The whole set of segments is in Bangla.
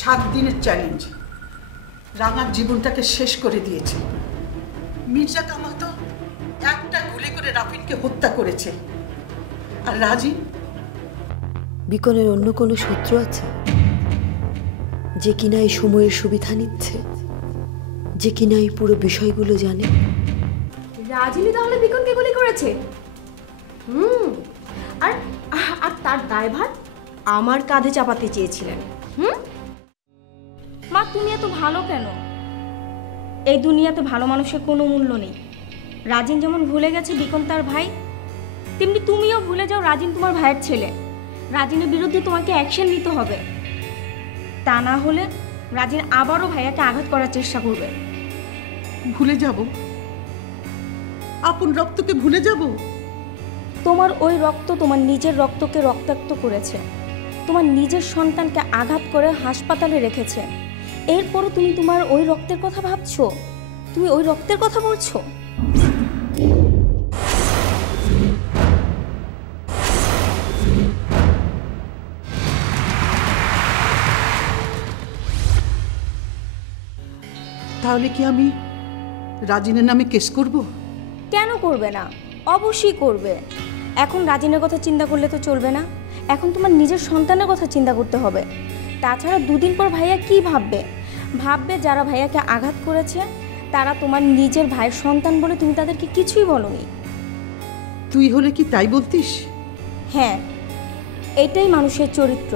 7 দিনের চ্যালেঞ্জ রাঙার জীবনটাকে শেষ করে দিয়েছে। মির্জা কামাল তো একটা গুলি করে রাফিনকে হত্যা করেছে। আর রাজি, বিকনের অন্য কোনো শত্রু আছে যে কিনা এই সময়ের সুবিধা নিচ্ছে, যে কিনা এই পুরো বিষয়গুলো জানে? রাজিনী তাহলে বিকনকে গুলি করেছে। আর আর তার দায়ভার আমার কাঁধে চাপাতে চেয়েছিলেন। মা, তুমি এত ভালো কেন? এই দুনিয়াতে ভালো মানুষের কোনো মূল্য নেই। রাজিন যেমন ভুলে গেছে বিকন তার ভাই, তেমনি তুমিও ভুলে যাও রাজিন তোমার ভাইয়ের ছেলে। রাজিনের বিরুদ্ধে তোমাকে অ্যাকশন নিতে হবে, তা না হলে রাজিন আবারও ভাইয়াকে আঘাত করার চেষ্টা করবে। ভুলে যাব? আপন রক্তকে ভুলে যাব? তোমার ওই রক্ত তোমার নিজের রক্তকে রক্তাক্ত করেছে, তোমার নিজের সন্তানকে আঘাত করে হাসপাতালে রেখেছে। এরপরও তুমি তোমার ওই রক্তের কথা ভাবছো? তুমি ওই রক্তের কথা বলছো? তাহলে কি আমি রাজিনের নামে কেস করব? কেন করবে না? অবশ্যই করবে। এখন রাজিনের কথা চিন্তা করলে তো চলবে না, এখন তোমার নিজের সন্তানের কথা চিন্তা করতে হবে। তাছাড়া দুদিন পর ভাইয়া কি ভাববে? ভাববে যারা ভাইয়াকে আঘাত করেছে তারা তোমার নিজের ভাইয়ের সন্তান বলে তুমি তাদেরকে কিছুই বলোনি। তুই হলে কি তাই বলতিস? হ্যাঁ, এটাই মানুষের চরিত্র।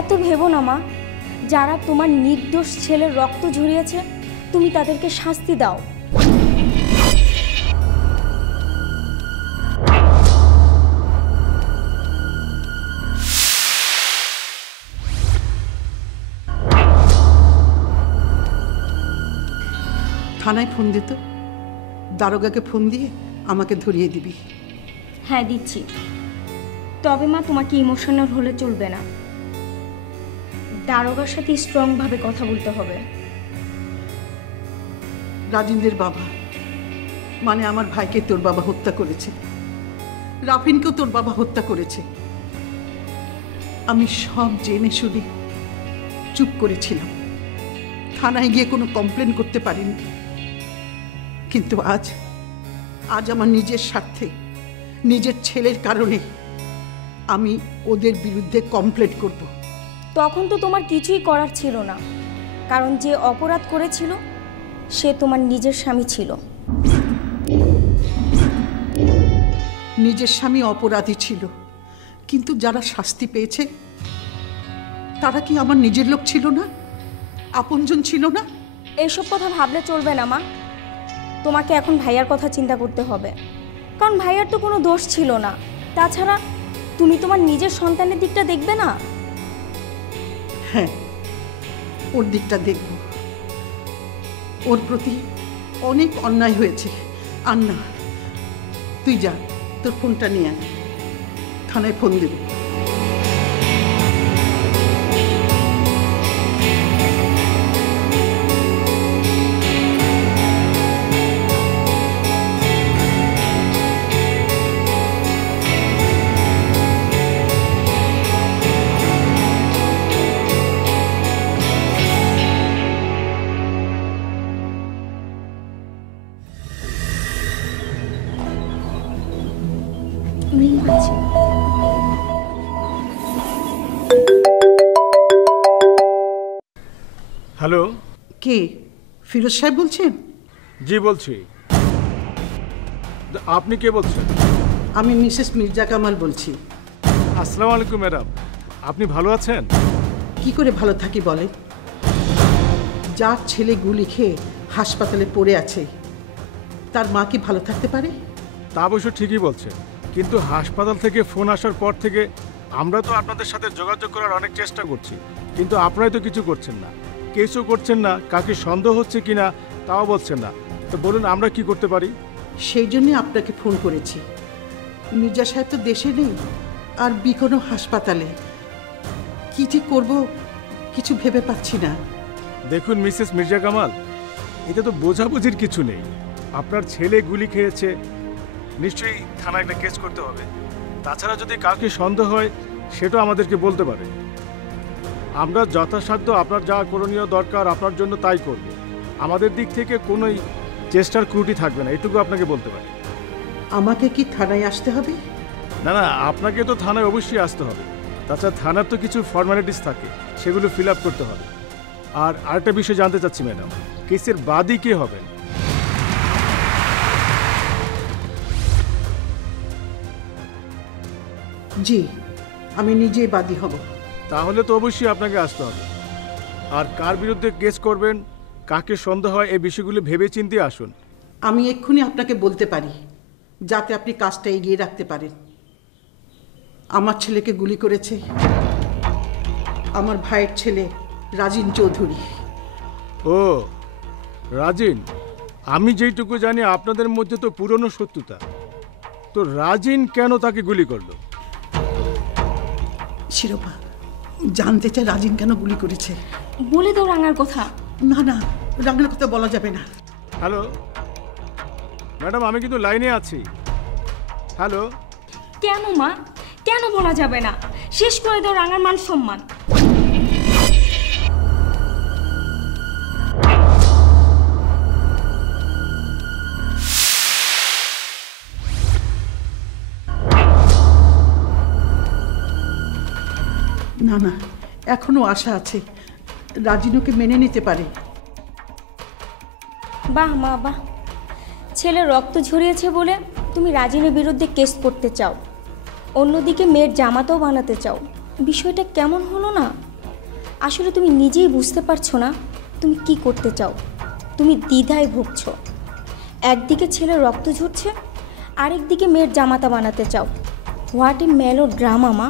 এত ভেবো না মা, যারা তোমার নির্দোষ ছেলের রক্ত ঝরিয়েছে তুমি তাদেরকে শাস্তি দাও। থানায় ফোন দিত, দারোগাকে ফোন দিয়ে আমাকে ধরিয়ে দিবি। হ্যাঁ দিচ্ছি, তবে মা তোমাকে ইমোশনাল হলে চলবে না। দারোগার সাথে স্ট্রংভাবে কথা বলতে হবে। রাজিনদের বাবা মানে আমার ভাইকে তোর বাবা হত্যা করেছে, রাফিনকেও তোর বাবা হত্যা করেছে। আমি সব জেনে শুনে চুপ করেছিলাম, থানায় গিয়ে কোনো কমপ্লেন করতে পারিনি। কিন্তু আজ আমার নিজের স্বার্থে, নিজের ছেলের কারণে আমি ওদের বিরুদ্ধে কমপ্লেন করব। তখন তো তোমার কিছুই করার ছিল না, কারণ যে অপরাধ করেছিল সে তোমার নিজের স্বামী ছিল। নিজের স্বামী অপরাধী ছিল, কিন্তু যারা শাস্তি পেয়েছে তারা কি আমার নিজের লোক ছিল না? আপনজন ছিল না? এইসব কথা ভাবলে চলবে না মা। তোমাকে এখন ভাইয়ার কথা চিন্তা করতে হবে, কারণ ভাইয়ার তো কোনো দোষ ছিল না। তাছাড়া তুমি তোমার নিজের সন্তানের দিকটা দেখবে না? হ্যাঁ, ওর দিকটা দেখব। ওর প্রতি অনেক অন্যায় হয়েছে। আর না, তুই যা, তোর ফোনটা নিয়ে আয়, থানায় ফোন দেবে। হ্যালো, কে? ফিরোজ সাহেব বলছেন? জি বলছি। আপনি কে বলছেন? আমি মিসেস মির্জা কামাল বলছি। আসসালামু আলাইকুম ম্যাডাম, আপনি ভালো আছেন? কি করে ভালো থাকি বলে? যার ছেলে গুলি খেয়ে হাসপাতালে পড়ে আছে তার মা কি ভালো থাকতে পারে? তা অবশ্য ঠিকই বলছেন, কিন্তু হাসপাতাল থেকে ফোন আসার পর থেকে আমরা তো আপনাদের সাথে যোগাযোগ করার অনেক চেষ্টা করছি, কিন্তু আপনারাই তো কিছু করছেন না, কেসও করছেন না, কাকে সন্দেহ হচ্ছে কিনা তাও বলছেন না। তো বলুন আমরা কি করতে পারি? সেই জন্যে আপনাকে ফোন করেছি। মির্জা সাহেব তো দেশে নেই, আর বিকনও হাসপাতালে। কি যে করব কিছু ভেবে পাচ্ছি না। দেখুন মিসেস মির্জা কামাল, এটা তো বোঝাবুঝির কিছু নেই। আপনার ছেলে গুলি খেয়েছে, নিশ্চয়ই থানায় একটা কেস করতে হবে। তাছাড়া যদি কাউকে সন্দেহ হয় সেটাও আমাদেরকে বলতে পারে। আমরা যথাসাধ্য আপনার যা করণীয় দরকার আপনার জন্য তাই করব। আমাদের দিক থেকে কোনোই চেষ্টার ত্রুটি থাকবে না, এটুকু আপনাকে বলতে পারি। আমাকে কি থানায় আসতে হবে? না না, আপনাকে তো থানায় অবশ্যই আসতে হবে। তাছাড়া থানার তো কিছু ফর্মালিটিস থাকে, সেগুলো ফিল আপ করতে হবে। আর আরেকটা বিষয় জানতে চাচ্ছি ম্যাডাম, কেসের বাদী কে হবেন? জি, আমি নিজেই বাদী হব। তাহলে তো অবশ্যই আপনাকে আসতে হবে। আর কার বিরুদ্ধে কেস করবেন, কাকে সন্দেহ হয়, এই বিষয়গুলো ভেবে চিন্তে আসুন। আমি এক্ষুনি আপনাকে বলতে পারি, যাতে আপনি কাজটা এগিয়ে রাখতে পারেন। আমার ছেলেকে গুলি করেছে আমার ভাইয়ের ছেলে রাজিন চৌধুরী। ও রাজিন, আমি যেইটুকু জানি আপনাদের মধ্যে তো পুরনো শত্রুতা। তো রাজিন কেন তাকে গুলি করলো? শিরোপা, জানতে চাই রাজিন কেন গুলি করেছে? বলে দাও রাঙার কথা। না না, রাঙার কথা বলা যাবে না। হ্যালো ম্যাডাম, আমি কিন্তু লাইনে আছি। হ্যালো। কেন মা, কেন বলা যাবে না? শেষ করে দাও রাঙার মান সম্মান। না না, এখনো আশা আছে, রাজিনুকে মেনে নিতে পারে। বাহ মা বাহ, ছেলে রক্ত ঝরিয়েছে বলে তুমি রাজিনের বিরুদ্ধে কেস করতে চাও, অন্যদিকে মেয়ের জামাতাও বানাতে চাও। বিষয়টা কেমন হলো না? আসলে তুমি নিজেই বুঝতে পারছো না তুমি কি করতে চাও। তুমি দ্বিধায় ভুগছো। একদিকে ছেলে রক্ত ঝরছে, আরেকদিকে মেয়ের জামাতা বানাতে চাও। হোয়াট এ মেলো ড্রামা মা।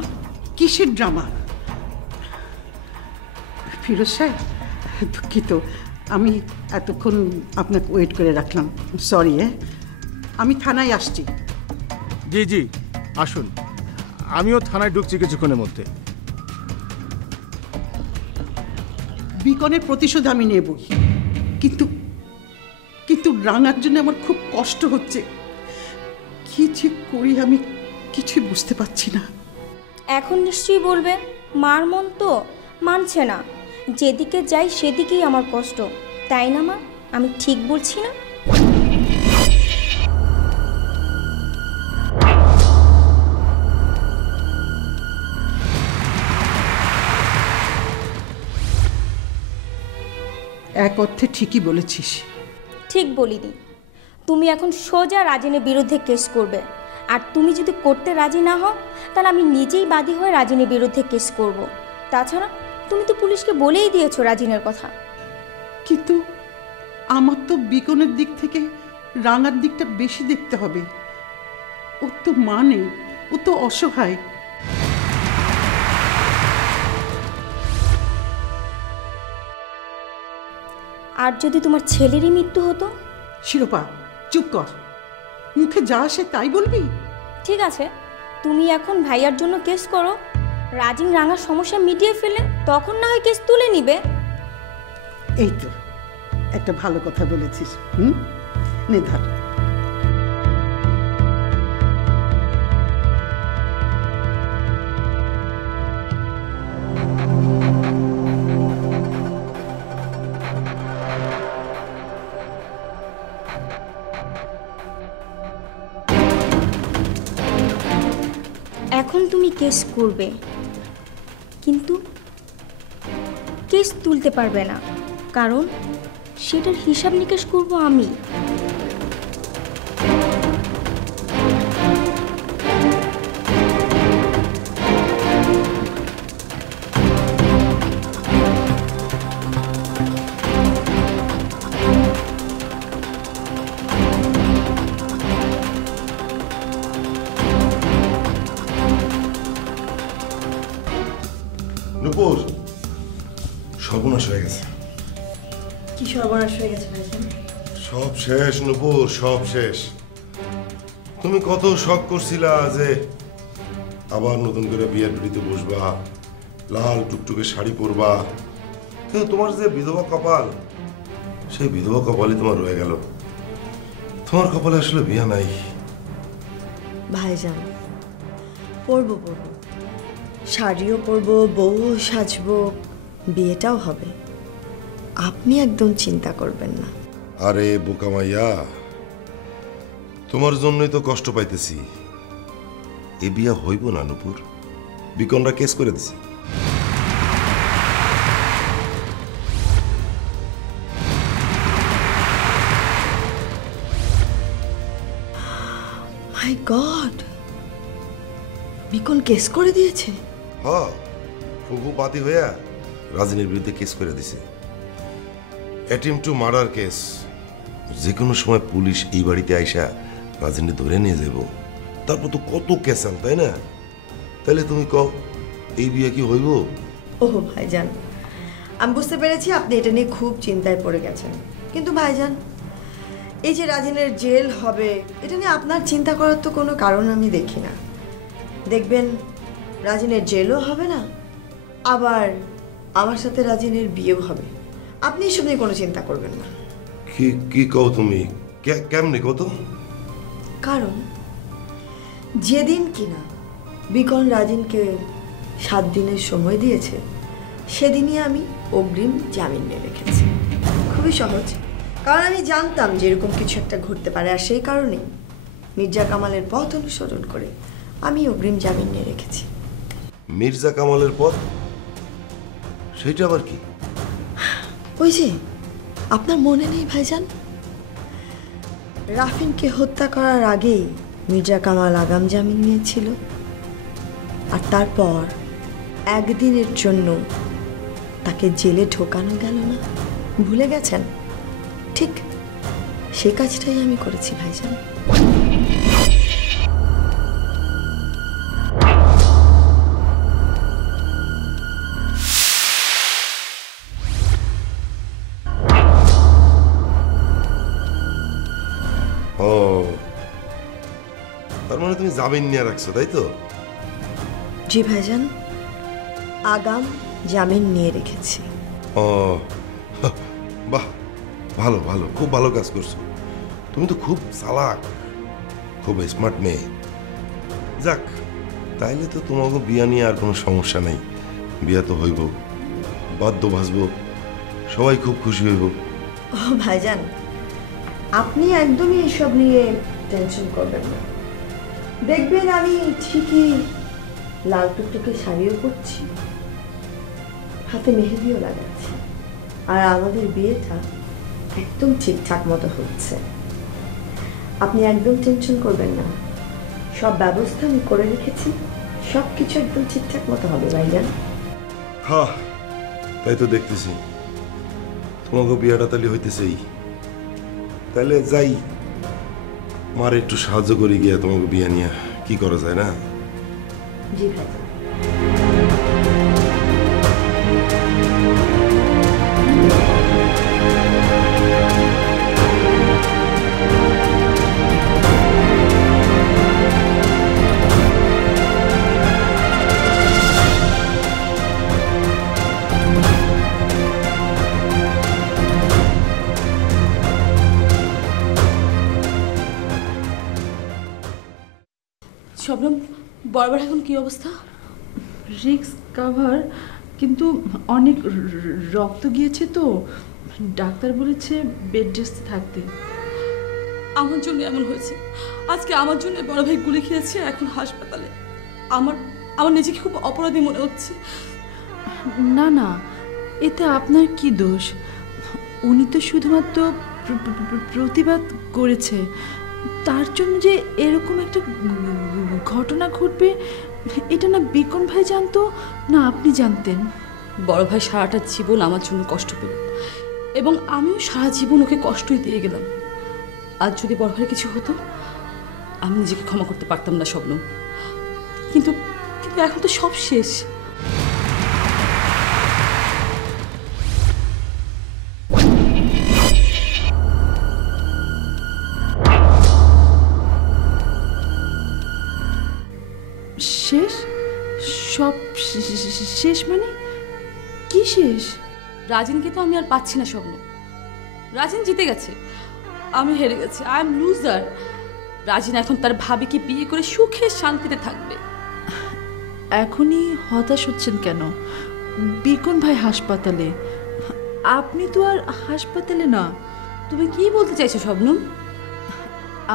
কিসের ড্রামা? ফিরোজ সাহেব, দুঃখিত, আমি এতক্ষণ আপনাকে ওয়েট করে রাখলাম, সরি। আমি থানায় আসছি। জি জি, আসুন, আমিও থানায় ঢুকছি কিছুক্ষণের মধ্যে। বিকনের প্রতিশোধ আমি নেবই, কিন্তু কিন্তু রাঙার জন্য আমার খুব কষ্ট হচ্ছে। কি যে করি আমি কিছুই বুঝতে পারছি না। এখন নিশ্চয়ই বলবে মার মন তো মানছে না, যেদিকে যাই সেদিকেই আমার কষ্ট, তাই না মা? আমি ঠিক বলছি না? এক অর্থে ঠিকই বলেছিস। ঠিক বলিনি। তুমি এখন সোজা রাজিনের বিরুদ্ধে কেস করবে, আর তুমি যদি করতে রাজি না হও তাহলে আমি নিজেই বাদী হয়ে রাজিনের বিরুদ্ধে কেস করব। তাছাড়া তুমি তো পুলিশকে বলেই দিয়েছো রাজিনের কথা। কিন্তু আমার তো বিকনের দিক থেকে রাঙার দিকটা বেশি দেখতে হবে। ওর তো মা নেই, ও তো অসহায়। আর যদি তোমার ছেলেরই মৃত্যু হতো? শিরোপা, চুপ কর, মুখে যা আসে তাই বলবি? ঠিক আছে, তুমি এখন ভাইয়ার জন্য কেস করো, রাজিন রাঙার সমস্যা মিটিয়ে ফেলে তখন না হয় কেস তুলে নিবে। এই তো একটা ভালো কথা বলেছিস। নে ধর। এখন তুমি কেস করবে, কিন্তু কেস তুলতে পারবে না, কারণ সেটার হিসাব নিকেশ করব আমি। নূপুর, সর্বনাশ হয়ে গেছে। কি সর্বনাশ হয়ে গেছে ভাইজান? সব শেষ নূপুর, সব শেষ। তুমি কত শখ করছিলা যে আবার নতুন করে বিয়ের পিড়িতে বসবা, লাল টুকটুকে শাড়ি পরবা, কিন্তু তোমার যে বিধবা কপাল, সেই বিধবা কপালই তোমার রয়ে গেল। তোমার কপালে আসলে বিয়া নাই। ভাইজান, পরবো, শাড়িও পরবো, বউ সাজবো, বিয়েটাও হবে, আপনি একদম চিন্তা করবেন না। আরে বোকা মাইয়া, তোমার জন্যই তো কষ্ট পাইতেছি। এ বিয়া হইব না নূপুর, বিকনরা কেস করে দিছে। মাই গড, বিকন কেস করে দিয়েছে? হ্যাঁ, ফুফু পাতি হইয়া রাজিনীর বিরুদ্ধে কেস করে দিছে। Attempt to murder case. যে কোনো সময় পুলিশ এই বাড়িতে আইসা রাজিনী ধরে নিয়ে যাব। তারপর তো কত কেসাল, তাই না? তাহলে তুমি কও, এই বিয়ে কি হইব? ওহ ভাইজান, আমি বুঝতে পেরেছি আপনি এটা নিয়ে খুব চিন্তায় পড়ে গেছেন। কিন্তু ভাইজান, এই যে রাজিনের জেল হবে, এটা নিয়ে আপনার চিন্তা করার তো কোনো কারণ আমি দেখি না। দেখবেন রাজিনের জেলও হবে না, আবার আমার সাথে রাজিনের বিয়েও হবে। আপনি এসব নিয়ে কোনো চিন্তা করবেন না। কি কি কও তুমি? কেমনে কত? কারণ যেদিন কিনা বিকন রাজিনকে 7 দিনের সময় দিয়েছে, সেদিনই আমি অগ্রিম জামিন নিয়ে রেখেছি। খুবই সহজ, কারণ আমি জানতাম যে এরকম কিছু একটা ঘটতে পারে, আর সেই কারণেই মির্জা কামালের পথ অনুসরণ করে আমি অগ্রিম জামিন নিয়ে রেখেছি। মির্জা কামালের পথ? সেটা আবার কি? ওই যে, আপনার মনে নেই ভাইজান, রাফিনকে হত্যা করার আগেই মির্জা কামাল আগাম জামিন নিয়েছিল, আর তারপর একদিনের জন্য তাকে জেলে ঢোকানো গেল না। ভুলে গেছেন? ঠিক সে কাজটাই আমি করেছি ভাইজান। ও, তার মানে তুমি জামিন নিয়ে রাখছো, তাই তো? জি ভাইজান, আগাম জামিন নিয়ে রেখেছি। ও বাহ, ভালো ভালো, খুব ভালো কাজ করছো। তুমি তো খুব চালাক, খুব স্মার্ট মেয়ে। যাক, তাইলে তো তোমাকে বিয়া নিয়ে আর কোনো সমস্যা নেই। বিয়া তো হইব, বাদ্য ভাসবো, সবাই খুব খুশি হইব। ও ভাইজান, আপনি একদমই এসব নিয়ে টেনশন করবেন না। দেখবেন আমি ঠিকই লাল টুকটুকে শাড়িও পরছি, হাতে মেহেদিও লাগাচ্ছি, আর আমাদের বিয়েটা একদম ঠিকঠাক মতো হচ্ছে। আপনি একদম টেনশন করবেন না, সব ব্যবস্থা আমি করে রেখেছি, সব কিছু একদম ঠিকঠাক মতো হবে ভাইজান। হ্যাঁ, তাই তো দেখতেছি। তোমাকে বিয়াটা তাহলে হইতেছেই। তাহলে যাই, মার একটু সাহায্য করে গিয়া তোমাকে বিয়া নিয়ে কি করা যায় না? জি ভাইজান। শবনম, বরাবর এখন কি অবস্থা? রিক্স কাভার, কিন্তু অনেক রক্ত গিয়েছে তো, ডাক্তার বলেছে বেড রেস্টে থাকতে। আমার জন্য এমন হয়েছে, আজকে আমার জন্য বড় ভাই গুলি খেয়েছে, এখন হাসপাতালে। আমার আমার নিজেকে খুব অপরাধী মনে হচ্ছে। না না, এতে আপনার কি দোষ? উনি তো শুধুমাত্র প্রতিবাদ করেছে, তার জন্য যে এরকম একটা ঘটনা ঘটবে এটা না বিকন ভাই জানতো, না আপনি জানতেন। বড় ভাই সারাটা জীবন আমার জন্য কষ্ট পেল, এবং আমিও সারা জীবন ওকে কষ্টই দিয়ে গেলাম। আজ যদি বড় ভাইয়ের কিছু হতো, আমি নিজেকে ক্ষমা করতে পারতাম না শবনম। কিন্তু কিন্তু এখন তো সব শেষ। শেষ? সব শেষ মানে কি শেষ? রাজিনকে তো আমি আর পাচ্ছি না শবনম। রাজিন জিতে গেছে, আমি হেরে গেছি। I am loser. রাজিন এখন তার ভাবিকে বিয়ে করে সুখে শান্তিতে থাকবে। এখনই হতাশ হচ্ছেন কেন? বিকন ভাই হাসপাতালে। আপনি তো আর হাসপাতালে না। তুমি কি বলতে চাইছো শবনম?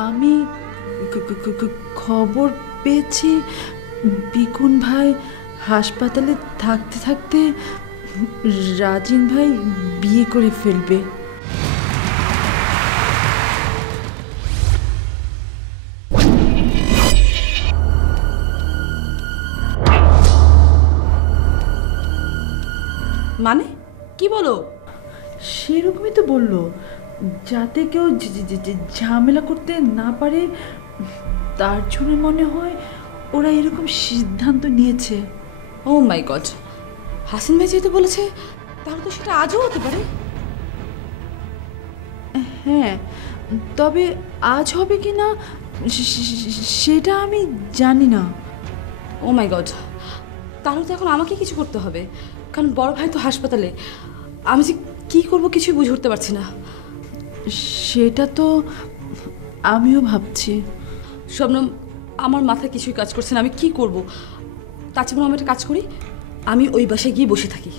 আমি খবর পেয়েছি বিকন ভাই হাসপাতালে থাকতে থাকতে রাজিন ভাই বিয়ে করে ফেলবে। মানে কি বলো? সেরকমই তো বললো, যাতে কেউ ঝামেলা করতে না পারে, তার জন্য মনে হয় ওরা এরকম সিদ্ধান্ত নিয়েছে। ও মাই গড, হাসিন ভাই যেহেতু বলেছে তাহলে তো সেটা আজও হতে পারে। হ্যাঁ, তবে আজ হবে কি না সেটা আমি জানি না। ও মাই গড, তাহলে তো এখন আমাকে কিছু করতে হবে, কারণ বড় ভাই তো হাসপাতালে। আমি যে কী করবো কিছুই বুঝে উঠতে পারছি না। সেটা তো আমিও ভাবছি। শবনম, আমার মাথায় কিছুই কাজ করছে না, আমি কি করব? তার চেয়ে আমি একটা কাজ করি, আমি ওই বাসায় গিয়ে বসে থাকি।